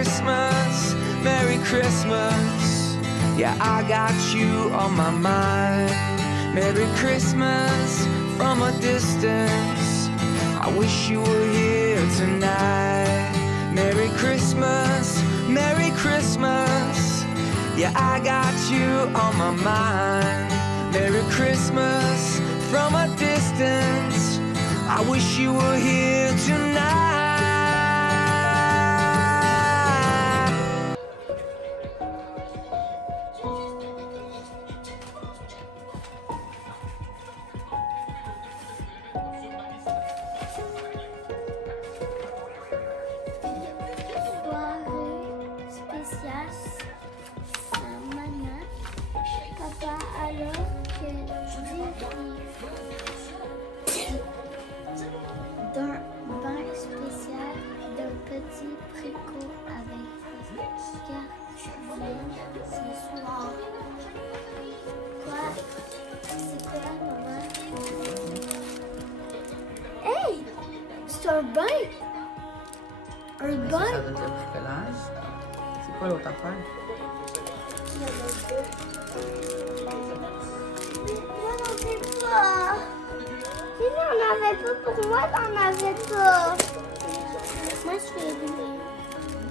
Christmas, Merry Christmas. Yeah, I got you on my mind. Merry Christmas from a distance. I wish you were here tonight. Merry Christmas, Merry Christmas. Yeah, I got you on my mind. Merry Christmas from a distance. I wish you were here tonight. D'un bain spécial d'un petit préco avec Cartulène ce soir. Quoi? C'est quoi, maman? Hey! C'est un bain! Un bain? Ça doit être le bricolage. C'est quoi l'autre affaire? Moi, j'en fais pas! Si on avait pas pour moi, t'en avais pas. Moi, je fais des...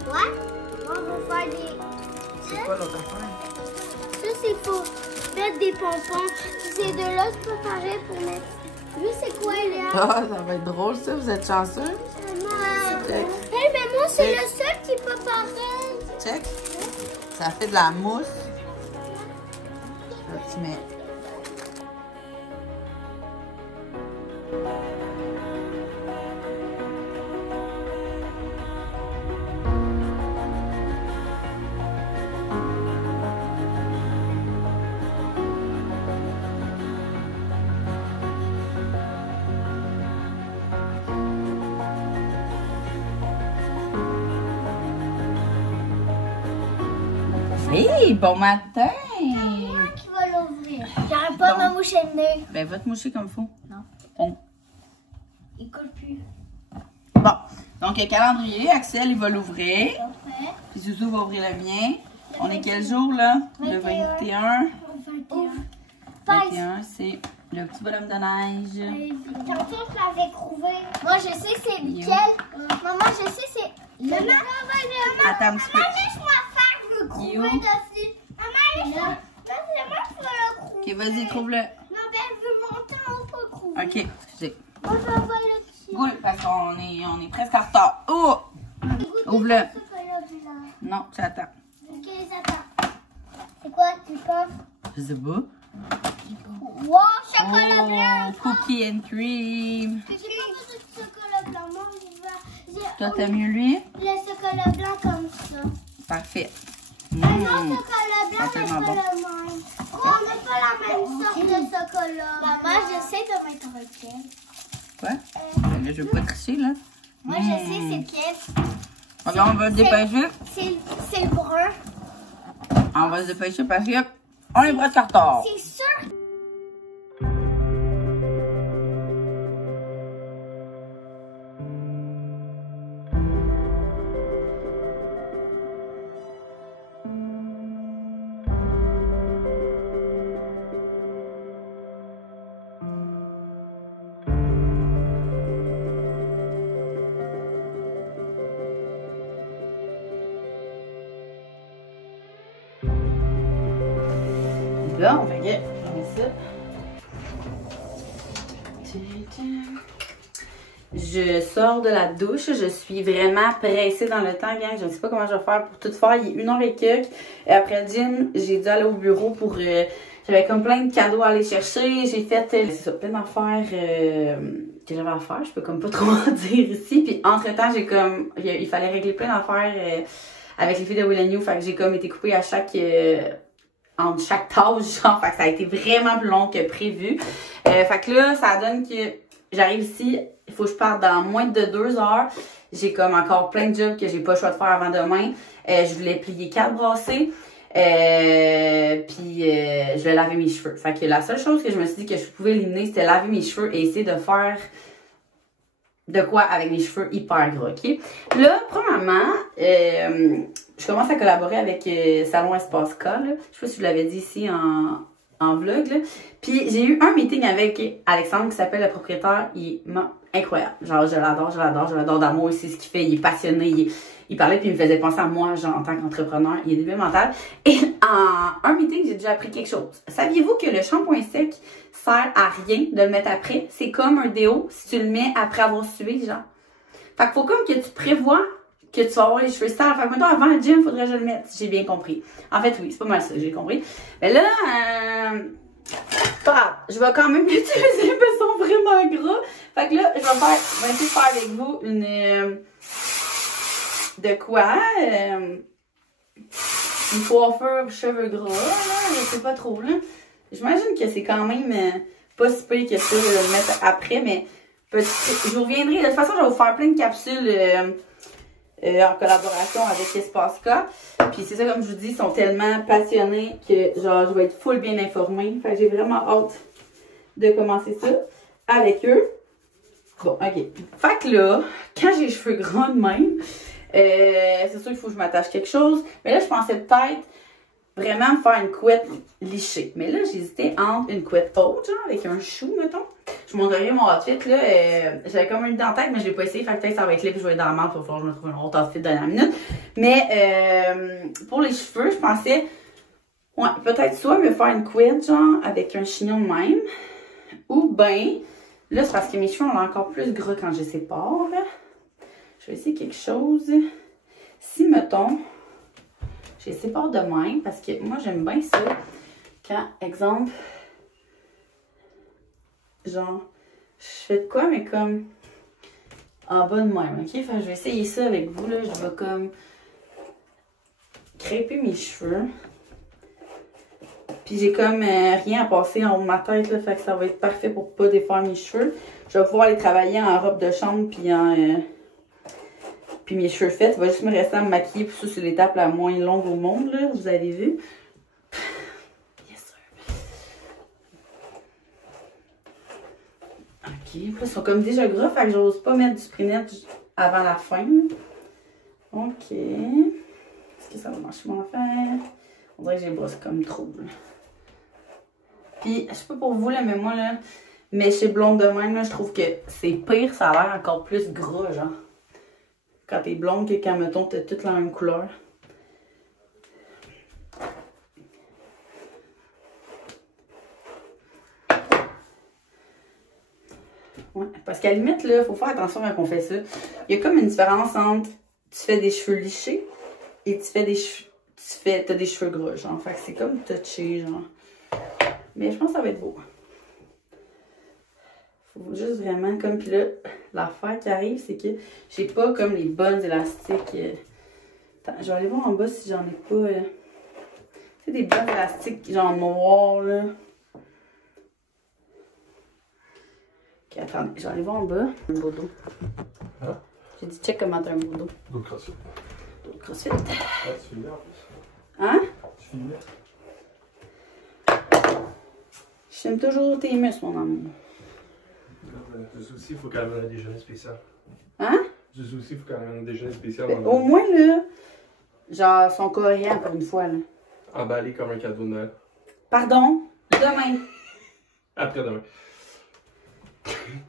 Ouais? Moi, on va faire des... C'est quoi l'autre affaire? Ça, c'est pour mettre des pompons. C'est de là, c'est pas pareil pour mettre... Lui, c'est quoi, là? Ah, ça va être drôle, ça. Vous êtes chanceux? Hey, mais moi, c'est le seul qui est pas pareil. Check. Ça fait de la mousse. Là, tu mets... Hey, bon matin! C'est moi qui va l'ouvrir. J'arrête pas de me moucher le nez. Ben, va te moucher comme il faut. Non. Bon. Il colle plus. Bon. Donc, le calendrier, Axel, il va l'ouvrir. Après. Puis Zouzou va ouvrir le mien. On est quel jour, là? Le 21. 21, c'est le petit bonhomme de neige. Tantôt, je l'avais trouvé. Moi, je sais c'est lequel. Maman, je sais c'est... Maman, Attends un petit peu. laisse-moi faire le trouver Yo. dessus. Maman, laisse-moi faire le trouver. Ok, vas-y, trouve-le. Non, ben, elle veut monter en haut pour le trouver. Ok, excusez. Moi, je vais voir le dessus. Cool, parce qu'on est presque en retard. Oh! Ouvre-le. Non, tu attends. Ok, attends. C'est quoi, tu penses? Je sais pas. Wow, chocolat blanc. Cookie and cream. J'ai pas besoin de chocolat blanc. Moi, Toi, t'aimes mieux lui? le chocolat blanc comme ça. Parfait. Un autre chocolat blanc, C'est mais tellement pas bon. le même. Oh, on n'a pas la même sorte de chocolat. Maman, je sais de mettre lequel. Quoi? Ben là, je vais pas tricher, là. Moi, je sais c'est lequel. Ok, on va se dépêcher. C'est le brun. On va se dépêcher parce que on est presque en retard. C'est sûr. Bon, fait que, on met ça. Je sors de la douche, je suis vraiment pressée dans le temps, gang. Je ne sais pas comment je vais faire pour tout faire. Il est 1h et quelques. Et après le gym, j'ai dû aller au bureau pour... j'avais comme plein de cadeaux à aller chercher. J'ai fait c'est ça, plein d'affaires que j'avais à faire. Je peux comme pas trop en dire ici. Puis entre-temps, j'ai comme... il fallait régler plein d'affaires avec les filles de Will & You. Fait que j'ai comme été coupée à chaque... entre chaque tâche, genre, fait que ça a été vraiment plus long que prévu. Fait que là, ça donne que j'arrive ici, il faut que je parte dans moins de 2 heures. J'ai comme encore plein de jobs que j'ai pas le choix de faire avant demain. Je voulais plier 4 brassées. Puis je vais laver mes cheveux. Fait que la seule chose que je me suis dit que je pouvais éliminer, c'était laver mes cheveux et essayer de faire de quoi avec des cheveux hyper gras, ok? Là, premièrement, je commence à collaborer avec Salon Espace K, là. Je sais pas si je vous l'avais dit ici en vlog, là. Puis j'ai eu un meeting avec Alexandre qui s'appelle le propriétaire. Il est incroyable. Genre, je l'adore d'amour. C'est ce qu'il fait. Il est passionné. Il parlait puis il me faisait penser à moi, genre, en tant qu'entrepreneur. Il est débile mental. Et en un meeting, j'ai déjà appris quelque chose. Saviez-vous que le shampoing sec sert à rien de le mettre après? C'est comme un déo si tu le mets après avoir sué, genre. Fait qu'il faut comme que tu prévois que tu vas avoir les cheveux sales. Fait que maintenant, avant le gym, faudrait que je le mette. J'ai bien compris. En fait, oui, c'est pas mal ça, j'ai compris. Mais là, pas grave. Je vais quand même l'utiliser parce qu'ils sont vraiment gras. Fait que là, je vais essayer de faire avec vous une... de quoi? Une coiffure cheveux gras, là. Je sais pas trop, là. J'imagine que c'est quand même pas si pire que ça de le mettre après, mais je vous reviendrai. De toute façon, je vais vous faire plein de capsules en collaboration avec Espace K. Puis c'est ça, comme je vous dis, ils sont tellement passionnés que genre je vais être full bien informée. Fait que j'ai vraiment hâte de commencer ça avec eux. Bon, ok. Fait que là, quand j'ai les cheveux grands de même, c'est sûr qu'il faut que je m'attache quelque chose. Mais là, je pensais peut-être vraiment me faire une couette lichée. Mais là, j'hésitais entre une couette haute, genre, avec un chou, mettons. Je vous montrerai mon outfit, là. J'avais comme une idée en tête, mais je l'ai pas essayé. Fait que peut-être ça va être là, puis je vais être dans la merde. Il va falloir que je me trouve un autre outfit dans la minute. Mais pour les cheveux, je pensais, ouais, peut-être soit me faire une couette, genre, avec un chignon de même. Ou ben, là, c'est parce que mes cheveux ont encore plus gras quand je les sépare. Je vais essayer quelque chose. Si, mettons, je les sépare de même, parce que moi, j'aime bien ça. Quand, exemple, genre, je fais de quoi, mais comme en bas de même, ok? Fait que je vais essayer ça avec vous, là. Je vais comme crêper mes cheveux. Puis j'ai comme rien à passer en haut de ma tête, là. Fait que ça va être parfait pour pas défaire mes cheveux. Je vais pouvoir les travailler en robe de chambre, puis en... puis mes cheveux faits. Il va juste me rester à me maquiller, puis ça, c'est l'étape la moins longue au monde, là. Vous avez vu? Ok, ils sont comme déjà gras, fait que j'ose pas mettre du sprinette avant la fin. Ok. Est-ce que ça va marcher mon affaire? On dirait que j'ai brossé comme trop. Là. Puis, je sais pas pour vous, là, mais moi, là, mes cheveux blondes de même, là, je trouve que c'est pire, ça a l'air encore plus gras, genre. Quand t'es blonde, que quand, mettons, t'as toutes la même couleur. Ouais, parce qu'à la limite, là, faut faire attention quand on fait ça. Il y a comme une différence entre tu fais des cheveux lichés et tu fais des cheveux. T'as des cheveux gras, genre. Fait que c'est comme touché, genre. Mais je pense que ça va être beau. Faut juste vraiment comme. Puis là, l'affaire qui arrive, c'est que j'ai pas comme les bonnes élastiques. Attends, je vais aller voir en bas si j'en ai pas. Tu sais, des bonnes élastiques, genre noires, là. Ok, attendez, je vais aller voir en bas. Un beau dos. Hein? J'ai dit check comment t'as un beau dos. Dos de crossfit. Dos de crossfit. Ah, tu finis en plus. Hein? Tu finis. J'aime toujours tes muscles, mon amour. Du souci, il faut quand même un déjeuner spécial. Hein? Du souci, il faut quand même un déjeuner spécial. Ben, au moins, là, genre, son coréen pour une fois, là. Emballé comme un cadeau de Noël. Pardon? Demain. Après-demain.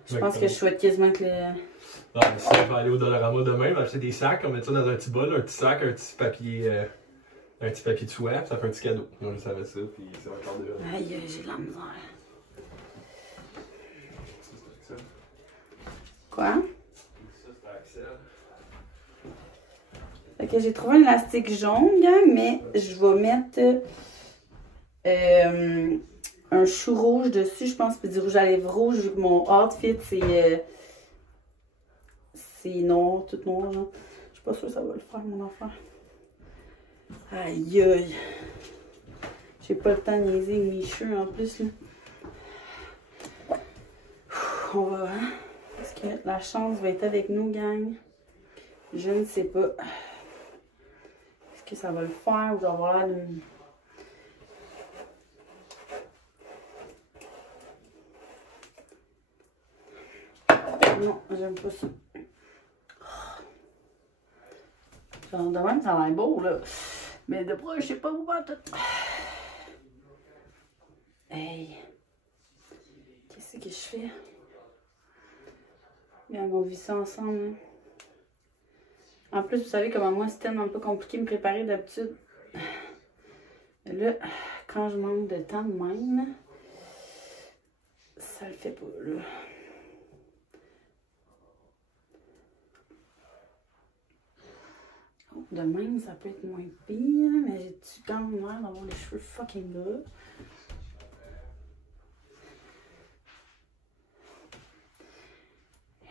Je pense que je souhaite quasiment que le... Ah, mais ça, on va aller au Dollarama demain, on va acheter des sacs, on met ça dans un petit bol, un petit sac, un petit papier de soie, puis ça fait un petit cadeau. On juste avec ça, puis ça va encore déjà. Aïe, j'ai de la misère. Ça, Quoi? c'est Axel. Fait que j'ai trouvé un élastique jaune, gang, mais je vais mettre un chou rouge dessus, je pense, puis du rouge à lèvres rouge, vu que mon outfit, c'est noir, tout noir, genre. Je suis pas sûre que ça va le faire, mon affaire. Aïe, aïe. J'ai pas le temps de niaiser avec mes cheveux, en plus, là. On va... Est-ce que la chance va être avec nous, gang? Je ne sais pas. Est-ce que ça va le faire ou je vais avoir l'air de... Non, j'aime pas ça. Genre, de même, ça a l'air beau, là. Mais de près, je sais pas où va tout. Hey! Qu'est-ce que je fais? Regarde, on vit ça ensemble. Hein. En plus, vous savez comment moi, c'est tellement pas compliqué de me préparer d'habitude. Là, quand je manque de temps de même, ça le fait pas, là. Oh, de même, ça peut être moins pire, mais j'ai-tu quand même l'air d'avoir les cheveux fucking gras?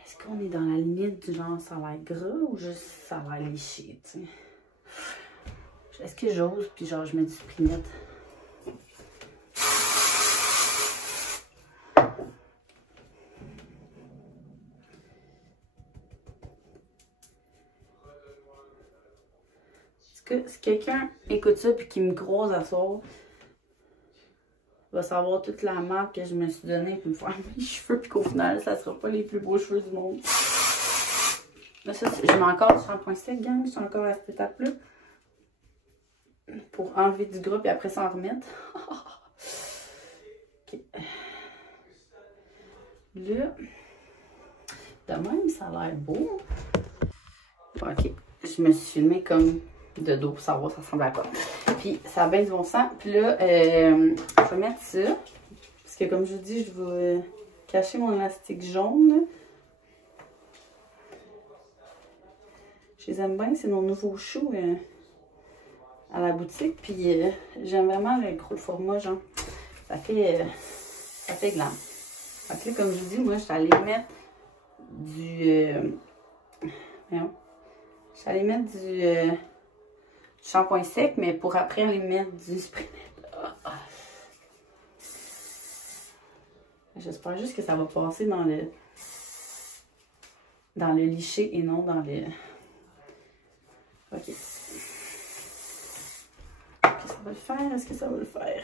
Est-ce qu'on est dans la limite du genre ça a l'air gras ou juste ça a l'air léché, tu sais? Est-ce que j'ose, puis genre je mets du spinette? Si quelqu'un écoute ça puis qui me croise à soir, va savoir toute la marque que je me suis donnée pour me faire mes cheveux puis qu'au final, ça sera pas les plus beaux cheveux du monde. Là, ça, je mets encore du shampoing sec, gang. Je suis encore à cette étape-là. Pour enlever du gras puis après s'en remettre. Ok. Là, de même, ça a l'air beau. Ok. Je me suis filmée comme de dos pour savoir ça ressemble à quoi. Puis ça a bien du bon sens. Puis là, je vais mettre ça. Parce que comme je vous dis, je vais cacher mon élastique jaune. Je les aime bien, c'est nos nouveaux choux à la boutique. Puis j'aime vraiment le gros format, genre. Ça fait glam. Fait que là, comme je vous dis, moi, je suis allée mettre du... voyons. Je suis allée mettre du shampoing sec, mais pour après aller mettre du spray net. J'espère juste que ça va passer dans le liché et non dans le... Ok. Est-ce que ça va le faire? Est-ce que ça va le faire?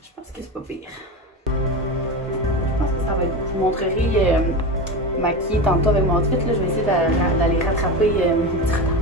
Je pense que c'est pas pire. Ça va être, je vous montrerai maquillée tantôt avec mon outfit. Là, je vais essayer d'aller rattraper mon petit retard.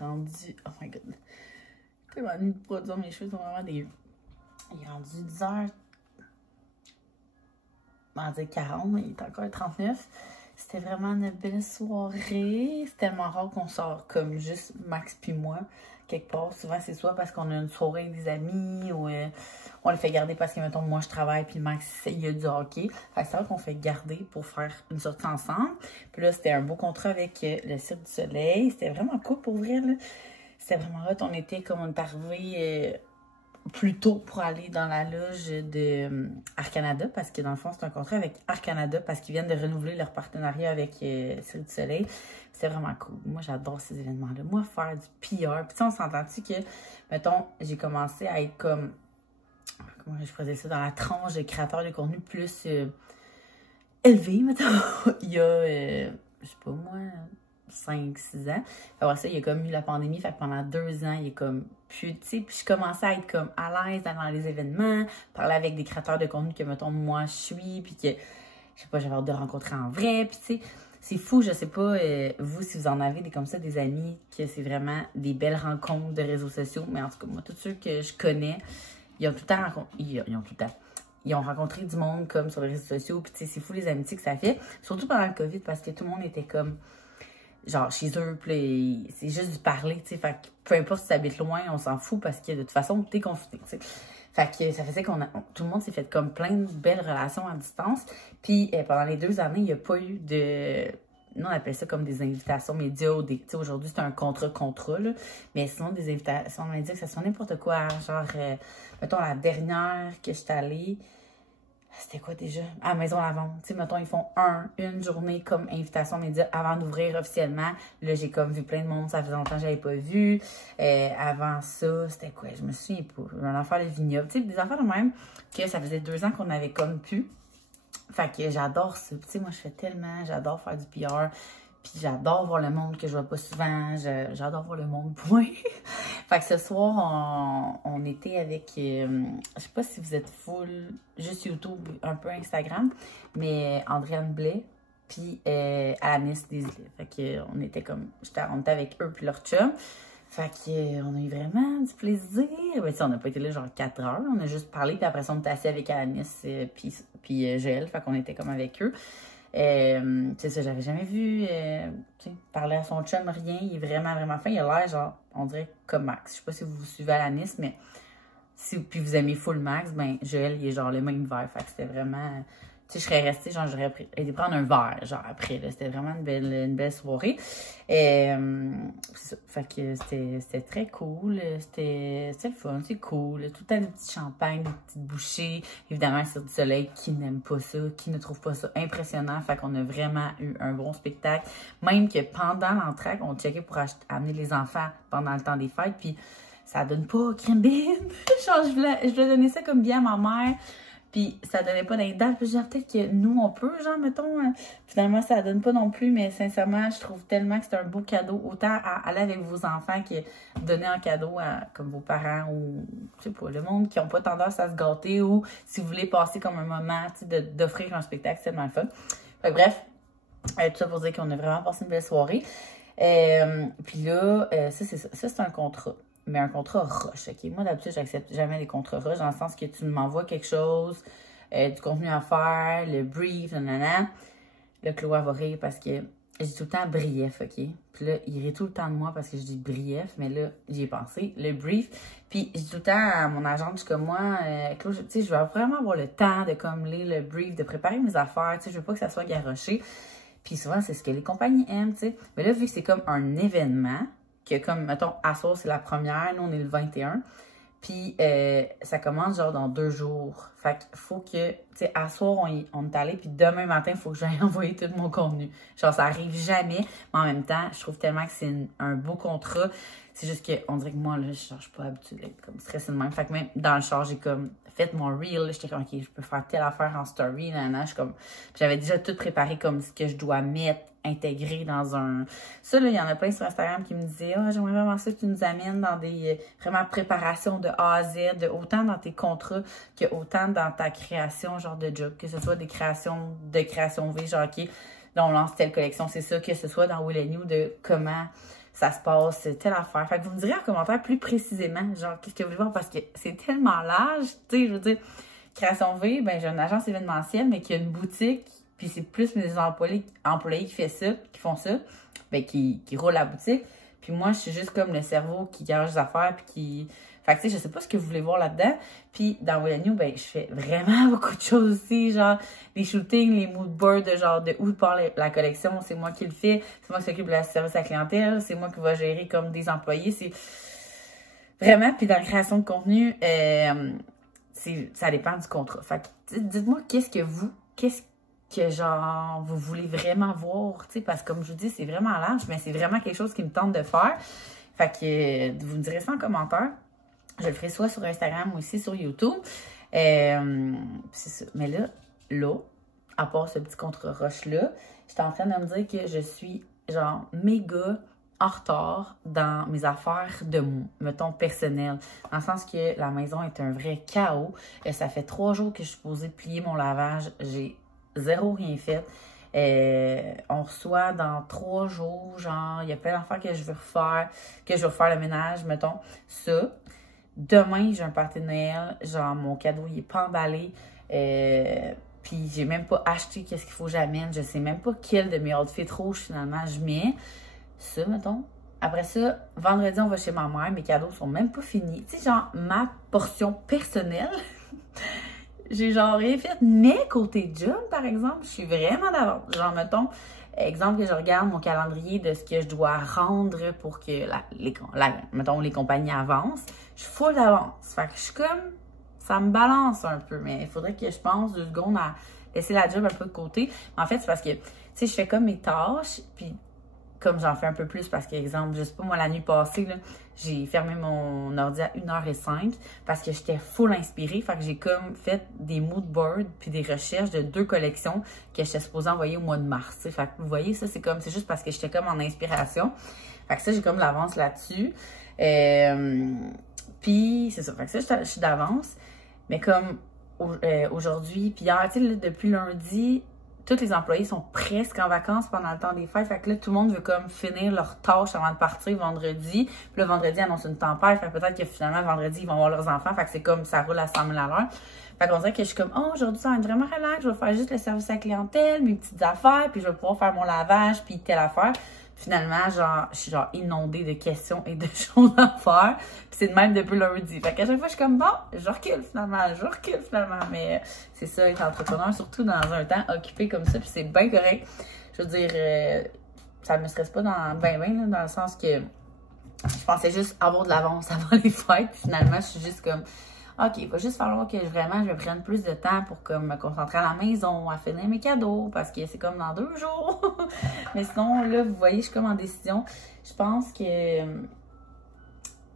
Rendu... Oh my god. Je m'ennuie de produire mes cheveux, sont vraiment des... Il est rendu 10h... On va dire 40, mais il est encore 39. C'était vraiment une belle soirée. C'est tellement rare qu'on sort comme juste Max puis moi quelque part. Souvent, c'est soit parce qu'on a une soirée avec des amis ou on le fait garder parce que, mettons, moi, je travaille puis Max, il y a du hockey. Fait que c'est vrai qu'on fait garder pour faire une sortie ensemble. Puis là, c'était un beau contrat avec le Cirque du Soleil. C'était vraiment cool pour vrai, là. C'était vraiment hot. On était comme on est arrivé plus tôt pour aller dans la loge de Air Canada parce que dans le fond, c'est un contrat avec Air Canada parce qu'ils viennent de renouveler leur partenariat avec Cirque du Soleil. C'est vraiment cool. Moi, j'adore ces événements-là. Moi, faire du PR. Puis tu sais, on s'entend-tu que, mettons, j'ai commencé à être comme... Comment je faisais ça? Dans la tranche de créateurs de contenu plus élevée, mettons. Il y a, je sais pas moi... 5-6 ans. Après ça, il y a comme eu la pandémie. Fait que pendant 2 ans, il est comme plus, tu sais, puis je commençais à être comme à l'aise dans les événements, parler avec des créateurs de contenu que, mettons, moi, je suis, puis que, je sais pas, j'avais hâte de rencontrer en vrai, puis tu sais, c'est fou, je sais pas, vous, si vous en avez des comme ça, des amis, que c'est vraiment des belles rencontres de réseaux sociaux, mais en tout cas, moi, tous ceux que je connais, ils ont tout le temps rencontré, ils ont tout le temps. ils ont rencontré du monde comme sur les réseaux sociaux. Puis, tu sais, c'est fou les amitiés que ça fait. Surtout pendant le COVID, parce que tout le monde était comme, genre, chez eux. Puis, c'est juste du parler, tu sais. Fait que peu importe si tu habites loin, on s'en fout parce que de toute façon, t'es confiné, tu sais. Fait que ça faisait tout le monde s'est fait comme plein de belles relations à distance. Puis, pendant les 2 années, il n'y a pas eu de... Nous, on appelle ça comme des invitations médias. Aujourd'hui, c'est un contrat, là. Mais sinon, des invitations médias, ça soit n'importe quoi. Genre, mettons, la dernière que je suis allée, c'était quoi déjà? À Maison La Vente. Tu sais, mettons, ils font une journée comme invitation média avant d'ouvrir officiellement. Là, j'ai comme vu plein de monde. Ça faisait longtemps que je n'avais pas vu. Avant ça, c'était quoi? Je me souviens pas. Un affaire de vignoble. Tu sais, des affaires de même que ça faisait 2 ans qu'on avait comme pu. Fait que j'adore ça. Tu sais, moi, je fais tellement. J'adore faire du PR. Puis j'adore voir le monde que je vois pas souvent. J'adore voir le monde, point. Fait que ce soir, on était avec... je sais pas si vous êtes full, juste YouTube, un peu Instagram, mais Andréane Blais, puis Alanis Desilets. Fait que on était avec eux puis leur chum. Fait que on a eu vraiment du plaisir. Ben, on n'a pas été là genre 4 heures. On a juste parlé, puis après ça, on était assis avec Alanis puis Joël. Fait qu'on était comme avec eux. C'est ça, j'avais jamais vu parler à son chum, rien. Il est vraiment, vraiment fin. Il a l'air, genre, on dirait comme Max. Je sais pas si vous suivez Alanis, mais puis vous aimez full Max, ben Joël, il est genre le même verre. Fait que c'était vraiment... Tu sais, je serais restée, genre, j'aurais été prendre un verre, genre, après, là. C'était vraiment une belle soirée. C'est ça. Fait que c'était très cool. C'était le fun, c'est cool. Tout le temps, des petits champagnes, des petites bouchées. Évidemment, sur du soleil, qui n'aime pas ça, qui ne trouve pas ça impressionnant. Fait qu'on a vraiment eu un bon spectacle. Même que pendant l'entraque, on checkait pour amener les enfants pendant le temps des fêtes. Puis, ça donne pas crème bine. Genre, je voulais donner ça comme bien à ma mère. Puis ça donnait pas d'indice. Puis genre, peut-être que nous, on peut, genre, mettons. Finalement, ça donne pas non plus. Mais sincèrement, je trouve tellement que c'est un beau cadeau. Autant à aller avec vos enfants que donner un cadeau à comme vos parents ou, je sais pas, le monde qui n'ont pas tendance à se gâter. Ou si vous voulez passer comme un moment, tu sais, d'offrir un spectacle, c'est tellement le fun. Fait que, bref, tout ça pour dire qu'on a vraiment passé une belle soirée. Puis là, ça, c'est ça. Ça, c'est un contrat. Mais un contrat rush, OK? Moi, d'habitude, j'accepte jamais les contrats rush, dans le sens que tu m'envoies quelque chose, du contenu à faire, le brief, nanana. Là, Chloé va rire parce que je dis tout le temps brief, OK? Puis là, il rit tout le temps de moi parce que je dis brief, mais là, j'y ai pensé, le brief. Puis, je dis tout le temps à mon agente, je suis comme moi, Chloé, tu sais, je veux vraiment avoir le temps de comme lire le brief, de préparer mes affaires, tu sais, je veux pas que ça soit garoché. Puis souvent, c'est ce que les compagnies aiment, tu sais. Mais là, vu que c'est comme un événement, que comme, mettons, à soir, c'est la première. Nous, on est le 21. Puis, ça commence genre dans 2 jours. Fait qu'il faut que, tu sais, à soir, on est allé. Puis demain matin, il faut que j'aille envoyer tout mon contenu. Genre, ça arrive jamais. Mais en même temps, je trouve tellement que c'est un beau contrat. C'est juste qu'on dirait que moi, là, je suis pas habituée d'être comme stressée de même. Fait que même dans le char, j'ai comme fait mon reel. J'étais comme, OK, je peux faire telle affaire en story. Je suis comme... J'avais déjà tout préparé comme ce que je dois mettre, intégrer dans un... Ça, là, il y en a plein sur Instagram qui me disaient « Ah, j'aimerais vraiment ça que tu nous amènes dans des vraiment préparations de A à Z, autant dans tes contrats que autant dans ta création, genre de job, que ce soit des créations V, genre OK, là, on lance telle collection, c'est ça, que ce soit dans Will & You, de comment ça se passe, telle affaire. » Fait que vous me direz en commentaire plus précisément, genre, qu'est-ce que vous voulez voir, parce que c'est tellement large, tu sais, je veux dire, création V, ben j'ai une agence événementielle, mais qui a une boutique. Puis c'est plus mes employés qui font ça, ben qui roulent la boutique. Puis moi, je suis juste comme le cerveau qui garage les affaires, puis qui... Fait que tu sais, je sais pas ce que vous voulez voir là-dedans. Puis dans Will & You, ben je fais vraiment beaucoup de choses aussi, genre les shootings, les mood boards, de genre de où part la collection, c'est moi qui le fais. C'est moi qui s'occupe de la service à la clientèle, c'est moi qui va gérer comme des employés. C'est vraiment, puis dans la création de contenu, ça dépend du contrat. Fait que dites-moi qu'est-ce que genre vous voulez vraiment voir, tu sais, parce que comme je vous dis, c'est vraiment large, mais c'est vraiment quelque chose qui me tente de faire. Fait que vous me direz ça en commentaire. Je le ferai soit sur Instagram ou aussi sur YouTube. C'est ça. Mais là, à part ce petit contre-rush-là, j'étais en train de me dire que je suis genre méga en retard dans mes affaires de, mettons, personnelles. Dans le sens que la maison est un vrai chaos. Ça fait 3 jours que je suis supposée plier mon lavage. J'ai 0 rien fait. On reçoit dans 3 jours, genre, il y a plein d'affaires que je veux refaire le ménage, mettons. Ça. Demain, j'ai un party de Noël. Genre, mon cadeau, il est pas emballé. Puis j'ai même pas acheté qu'est-ce qu'il faut que j'amène. Je sais même pas quel de mes outfits rouges finalement je mets. Ça, mettons. Après ça, vendredi, on va chez ma mère. Mes cadeaux sont même pas finis. Tu sais, genre, ma portion personnelle, j'ai genre rien fait. Mais côté job, par exemple, je suis vraiment d'avance. Genre, mettons, exemple que je regarde mon calendrier de ce que je dois rendre pour que mettons, les compagnies avancent. Je suis full d'avance. Fait que je suis comme, ça me balance un peu. Mais il faudrait que je pense 2 secondes à laisser la job un peu de côté. Mais en fait, c'est parce que, tu sais, je fais comme mes tâches, puis comme j'en fais un peu plus parce que, exemple, je sais pas, moi, la nuit passée, là, j'ai fermé mon ordi à 1h05 parce que j'étais full inspirée. Fait que j'ai comme fait des mood boards puis des recherches de 2 collections que j'étais supposée envoyer au mois de mars. T'sais. Fait que vous voyez, ça, c'est juste parce que j'étais comme en inspiration. Fait que ça, j'ai comme l'avance là-dessus. Puis, c'est ça. Fait que ça, je suis d'avance. Mais comme aujourd'hui, puis hier, tu sais, depuis lundi, tous les employés sont presque en vacances pendant le temps des fêtes. Fait que là, tout le monde veut comme finir leurs tâches avant de partir vendredi. Puis là, vendredi annonce une tempête. Fait que peut-être que finalement, vendredi, ils vont voir leurs enfants. Fait que c'est comme ça roule à 100 000 à l'heure. Fait qu'on dirait que je suis comme, oh, aujourd'hui, ça va être vraiment relax. Je vais faire juste le service à la clientèle, mes petites affaires. Puis je vais pouvoir faire mon lavage, puis telle affaire. Finalement, genre, je suis genre inondée de questions et de choses à faire. Puis c'est de même depuis lundi. Fait qu'à chaque fois, je suis comme, bon, je recule finalement. Mais c'est ça, être entrepreneur, surtout dans un temps occupé comme ça. Puis c'est bien correct. Je veux dire, ça me stresse pas dans le sens que je pensais juste avoir de l'avance avant les fêtes. Puis finalement, je suis juste comme, OK, il va juste falloir que je me prenne plus de temps pour comme, me concentrer à la maison, à finir mes cadeaux, parce que c'est comme dans 2 jours. Mais sinon, là, vous voyez, je suis comme en décision. Je pense que...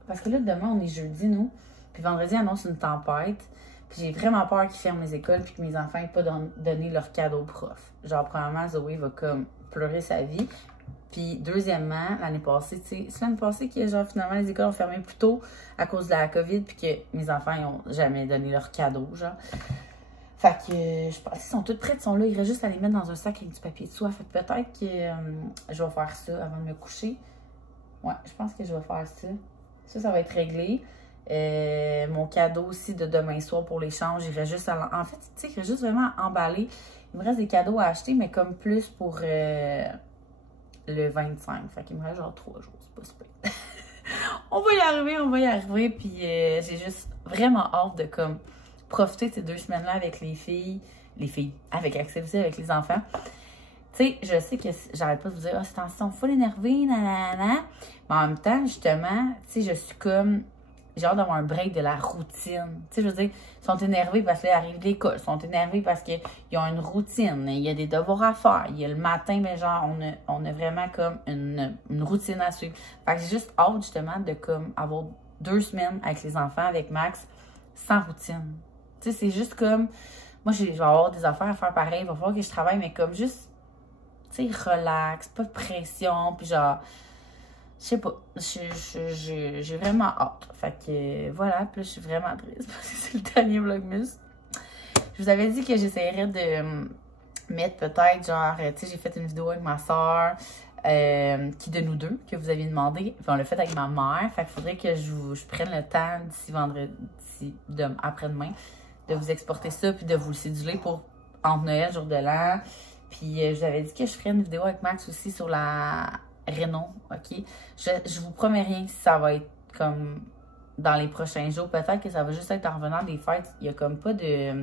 Parce que là, demain, on est jeudi, nous. Puis vendredi, annonce une tempête. Puis j'ai vraiment peur qu'ils ferment les écoles puis que mes enfants n'aient pas donné leurs cadeaux aux profs. Genre, premièrement, Zoé va comme pleurer sa vie. Puis, deuxièmement, l'année passée, tu sais, c'est l'année passée que, genre, finalement, les écoles ont fermé plus tôt à cause de la COVID, puis que mes enfants, ils n'ont jamais donné leurs cadeaux, genre. Fait que, je pense qu'ils sont tous prêts, ils sont là, il reste juste à les mettre dans un sac avec du papier de soie. Fait que peut-être que je vais faire ça avant de me coucher. Ouais, je pense que je vais faire ça. Ça va être réglé. Mon cadeau aussi de demain soir pour l'échange, il reste juste à... En fait, tu sais, il reste juste vraiment à emballer. Il me reste des cadeaux à acheter, mais comme plus pour... le 25. Fait qu'il me reste genre 3 jours. C'est pas super. on va y arriver. Puis j'ai juste vraiment hâte de comme profiter de ces 2 semaines-là avec les filles, avec Axel aussi, avec les enfants. Tu sais, je sais que j'arrête pas de vous dire, c'est en sont full énervés, nanana. Mais en même temps, justement, tu sais, je suis comme, j'ai hâte d'avoir un break de la routine. Tu sais, je veux dire, ils sont énervés parce qu'ils arrivent de l'école, ils sont énervés parce qu'ils ont une routine, il y a des devoirs à faire, il y a le matin, mais genre, on a vraiment comme une routine à suivre. Fait que j'ai juste hâte, justement, de comme avoir 2 semaines avec les enfants, avec Max, sans routine. Tu sais, c'est juste comme, moi, je vais avoir des affaires à faire pareil, il va falloir que je travaille, mais comme juste, tu sais, relax, pas de pression, puis genre... Je sais pas, j'ai vraiment hâte. Fait que voilà, puis là, je suis vraiment triste parce que c'est le dernier Vlogmas. Je vous avais dit que j'essaierais de mettre peut-être, genre, tu sais, j'ai fait une vidéo avec ma soeur, qui de nous deux, que vous aviez demandé. Puis on l'a fait avec ma mère. Fait qu'il faudrait que je prenne le temps d'ici vendredi, après-demain, de vous exporter ça, puis de vous le céduler pour entre Noël, jour de l'an. Puis je vous avais dit que je ferais une vidéo avec Max aussi sur la... Renault, ok? Je vous promets rien si ça va être comme dans les prochains jours. Peut-être que ça va juste être en revenant des fêtes. Il n'y a comme pas de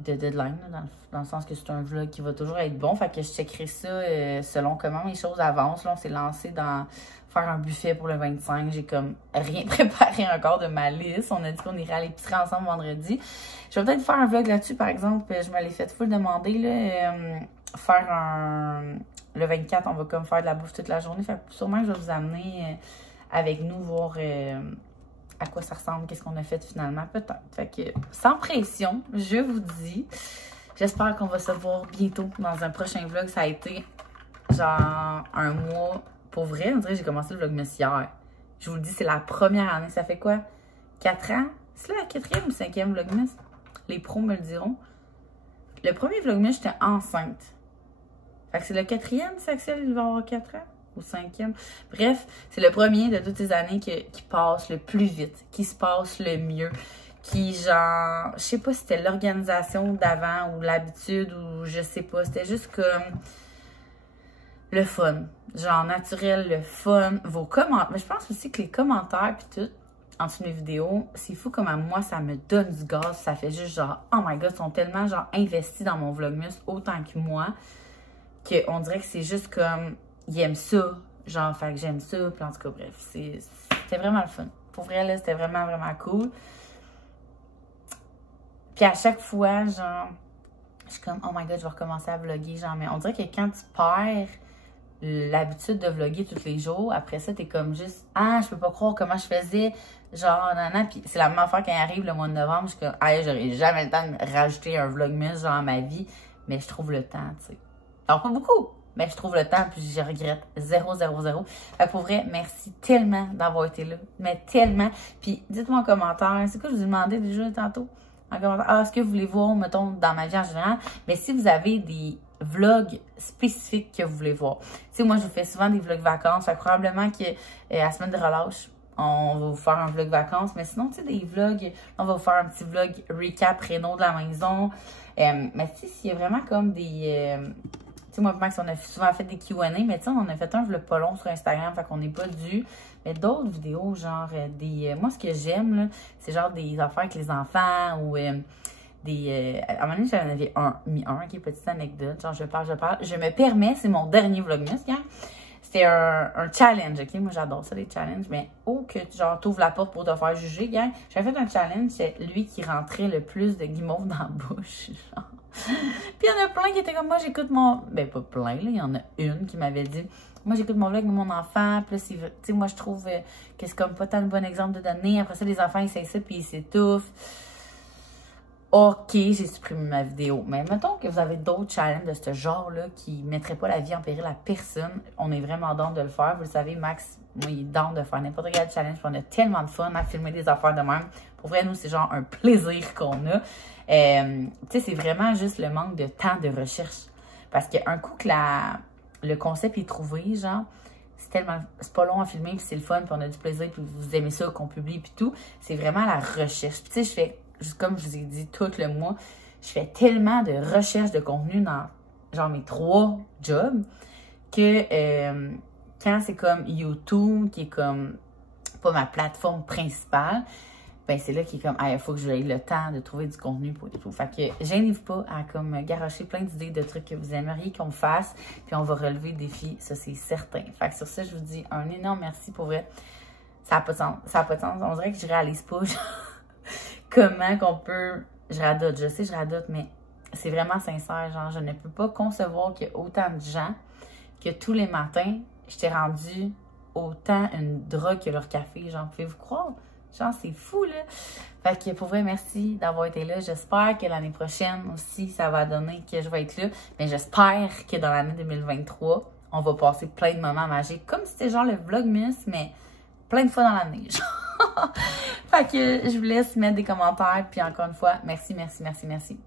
deadline, là, dans le sens que c'est un vlog qui va toujours être bon. Fait que je checkerai ça selon comment les choses avancent. Là, on s'est lancé dans faire un buffet pour le 25. J'ai comme rien préparé encore de ma liste. On a dit qu'on irait à l'épicerie ensemble vendredi. Je vais peut-être faire un vlog là-dessus, par exemple. Je me l'ai fait full demander, là, faire un... Le 24, on va comme faire de la bouffe toute la journée. Fait que sûrement que je vais vous amener avec nous voir à quoi ça ressemble, qu'est-ce qu'on a fait finalement, peut-être. Fait que sans pression, je vous dis. J'espère qu'on va se voir bientôt dans un prochain vlog. Ça a été genre un mois. Pour vrai, on dirait que j'ai commencé le vlogmas hier. Je vous le dis, c'est la première année. Ça fait quoi? 4 ans? C'est la 4e ou 5e vlogmas? Les pros me le diront. Le premier vlogmas, j'étais enceinte. Fait que c'est le 4e, c'est Axel, il va avoir 4 ans? Ou 5e? Bref, c'est le premier de toutes ces années qui passe le plus vite, qui se passe le mieux, qui, genre, je sais pas si c'était l'organisation d'avant ou l'habitude ou je sais pas. C'était juste comme le fun. Genre, naturel, le fun. Vos commentaires. Mais je pense aussi que les commentaires pis tout, en dessous de mes vidéos, c'est fou comme à moi, ça me donne du gaz. Ça fait juste genre, oh my god, ils sont tellement genre investis dans mon Vlogmas autant que moi, qu'on dirait que c'est juste comme, ils aiment ça. Genre, fait que j'aime ça. Puis en tout cas, bref, c'était vraiment le fun. Pour vrai, là, c'était vraiment, vraiment cool. Puis à chaque fois, genre, je suis comme, oh my god, je vais recommencer à vlogger. Genre, mais on dirait que quand tu perds l'habitude de vlogger tous les jours, après ça, t'es comme juste, ah, je peux pas croire comment je faisais. Genre, nanana. Puis c'est la même affaire quand il arrive le mois de novembre. Je suis comme, ah, j'aurais jamais le temps de me rajouter un vlogmas, genre, à ma vie. Mais je trouve le temps, tu sais. Alors, pas beaucoup. Mais je trouve le temps, puis je regrette 0. Fait que pour vrai, merci tellement d'avoir été là. Mais tellement. Puis dites-moi en commentaire, c'est quoi je vous ai demandé déjà tantôt? En commentaire, ah, est-ce que vous voulez voir, mettons, dans ma vie en général? Mais si vous avez des vlogs spécifiques que vous voulez voir. Tu sais, moi, je vous fais souvent des vlogs vacances. Fait que probablement que la semaine de relâche, on va vous faire un vlog vacances. Mais sinon, tu sais, des vlogs, on va vous faire un petit vlog recap réno de la maison. Mais tu sais, s'il y a vraiment comme des... tu sais, moi et Max, on a souvent fait des Q&A, mais tu sais, on en a fait un vlog pas long sur Instagram, fait qu'on n'est pas dû. Mais d'autres vidéos, genre des... moi, ce que j'aime, là, c'est genre des affaires avec les enfants ou des... à un moment donné, j'en avais mis un, qui est petite anecdote. Genre, je parle. Je me permets, c'est mon dernier vlogmas, hein. C'était un challenge, OK? Moi, j'adore ça, les challenges. Mais que, genre, t'ouvres la porte pour te faire juger, gang. J'avais fait un challenge, c'est lui qui rentrait le plus de guimauve dans la bouche, genre. Puis il y en a plein qui étaient comme moi, j'écoute mon... Ben, pas plein, là. Il y en a une qui m'avait dit, moi, j'écoute mon vlog avec mon enfant. Puis là, tu sais, moi, je trouve que c'est comme pas tant le bon exemple de donner. Après ça, les enfants, ils savent ça, puis ils s'étouffent. OK, j'ai supprimé ma vidéo. Mais mettons que vous avez d'autres challenges de ce genre-là qui ne mettraient pas la vie en péril à personne. On est vraiment down de le faire. Vous le savez, Max, moi, il est down de faire n'importe quel challenge. Puis on a tellement de fun à filmer des affaires de même. Pour vrai, nous, c'est genre un plaisir qu'on a. Tu sais, c'est vraiment juste le manque de temps de recherche. Parce qu'un coup que le concept est trouvé, genre, c'est pas long à filmer, puis c'est le fun, puis on a du plaisir, puis vous aimez ça, qu'on publie, puis tout. C'est vraiment la recherche. Puis tu sais, je fais... Comme je vous ai dit tout le mois, je fais tellement de recherche de contenu dans genre mes 3 jobs que quand c'est comme YouTube, qui est comme pas ma plateforme principale, ben c'est là qui est comme, ah, il faut que j'aie le temps de trouver du contenu pour tout. Fait que gênez-vous pas à comme garocher plein d'idées de trucs que vous aimeriez qu'on fasse, puis on va relever le défi, ça c'est certain. Fait que sur ça, je vous dis un énorme merci pour vrai. Ça n'a pas de sens, ça n'a pas de sens. On dirait que je réalise pas, genre, comment qu'on peut... Je radote, je sais, je radote, mais c'est vraiment sincère. Genre, je ne peux pas concevoir qu'il y a autant de gens que tous les matins, je t'ai rendu autant une drogue que leur café. Genre, pouvez-vous croire? Genre, c'est fou, là. Fait que pour vrai, merci d'avoir été là. J'espère que l'année prochaine aussi, ça va donner que je vais être là. Mais j'espère que dans l'année 2023, on va passer plein de moments magiques. Comme si c'était genre le Vlogmas, mais plein de fois dans l'année. Fait que je vous laisse mettre des commentaires. Puis encore une fois, merci. Merci.